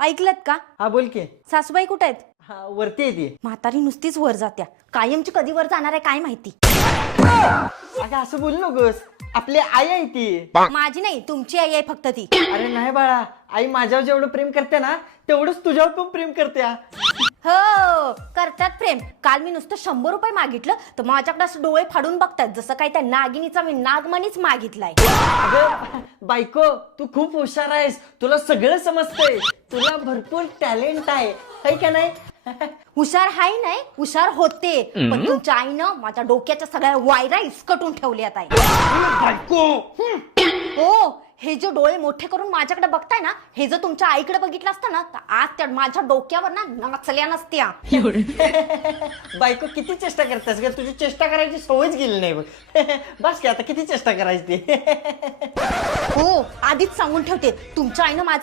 ऐकलत का? हा बोल की. सासूबाई कुठे आहेत? हा वरती आहे ती. म्हातारी नुसतीच वर जात्या, कायमची कधी वर जाणार आहे काय माहिती. अगं असं बोलू नकोस, आपली आई आहे ती. माझी नाही, तुमची आई आहे फक्त ती. अरे नाही बाळा, आई माझ्यावर जेवढं प्रेम करते ना तेवढंच तुझ्यावर पण प्रेम करते. हो करतात प्रेम. काल मी नुसतं 100 रुपये मागितलं तर माझ्याकडे असं डोळे फाडून बघतात जसं काय त्या नागिनीचा मी नागमणीच मागितलाय. अगं बायको, तू खूप हुशार आहेस, तुला सगळं समजतंय, तुला भरपूर टॅलेंट आहे का नाही? हुशार हाय नाही, हुशार होते, पण तुमच्या आईनं माझ्या डोक्याच्या सगळ्या वायरा इसकटून ठेवल्यात आहे. बायको हो, हे जे डोळे मोठे करून माझ्याकडे बघताय ना, हे जर तुमच्या आईकडे बघितलं असतं ना तर आज त्या माझ्या डोक्यावर ना नाचल्या नसत्या. बायको किती चेष्टा करतेस ग, तुझी चेष्टा करायची सवयच गेली नाही बघ. बस की आता किती चेष्टा करायची. हो आधीच सांगून ठेवते, तुमच्या आईनं माझा